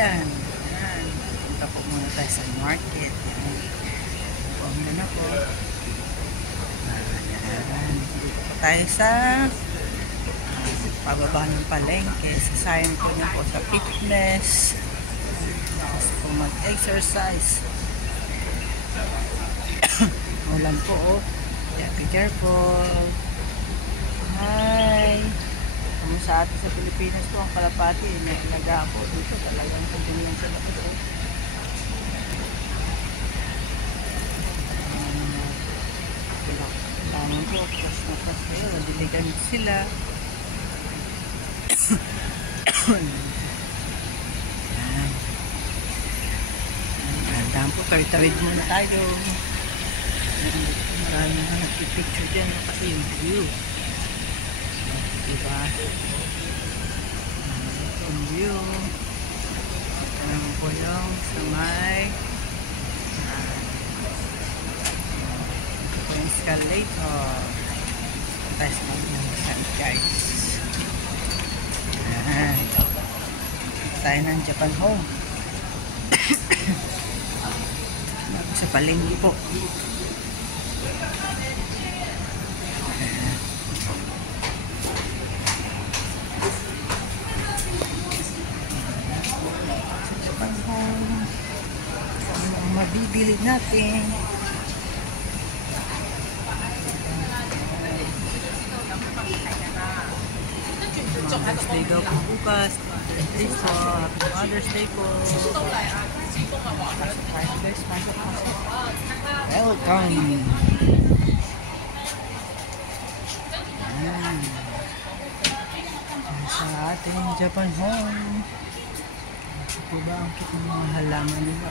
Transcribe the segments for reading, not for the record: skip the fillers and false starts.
Ayan. Ayan. Punta po muna tayo sa market. Ayan. Pumunta na po. Ayan. Dito po tayo sa pababa ng palengke. Sasayin ko na po sa fitness. Tapos po mag-exercise. Ulan po, oh. Yeah, be careful. Hi. Kung sa atin sa Pilipinas po, ang kalapati, nailagaan po dito. Talagang pagdungan sa lapit, oh. Tangan po, pas na pas kayo. Diligan sila. Yan. Gandaan po, tawid muna tayo. Maraming na nagpipicture dyan kasi yung view. Diba? Yung view. Ito naman po yung sa may ito po yung escalator. Tayo sa mga saan, guys. Ayan. Tayo ng Japan Home. Sa palengke po. Ang mabibili natin. Mother's Day daw po bukas. Mother's Day po. Welcome. Ayan. Sa ating Japan Home. Ito po ba ang cute ng mga halaman nila?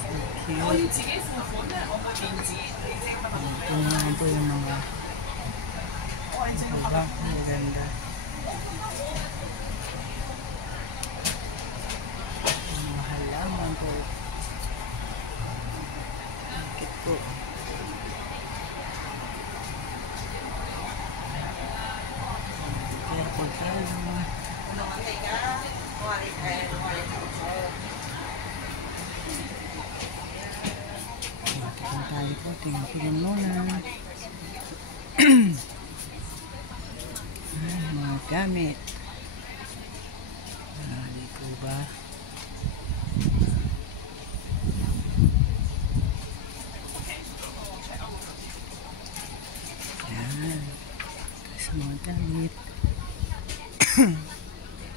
So cute. Ito naman po yung mga maganda. Mga halaman po. Cute po. Tayo po, tingnan muna. Mga gamit. Dito ba? Yan. Sa mga gamit.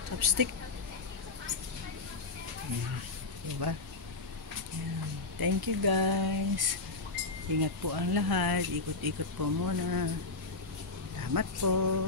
Chopstick. Yan. Diba? Yan. Thank you guys. Ingat po ang lahat. Ikot-ikot po muna. Salamat po.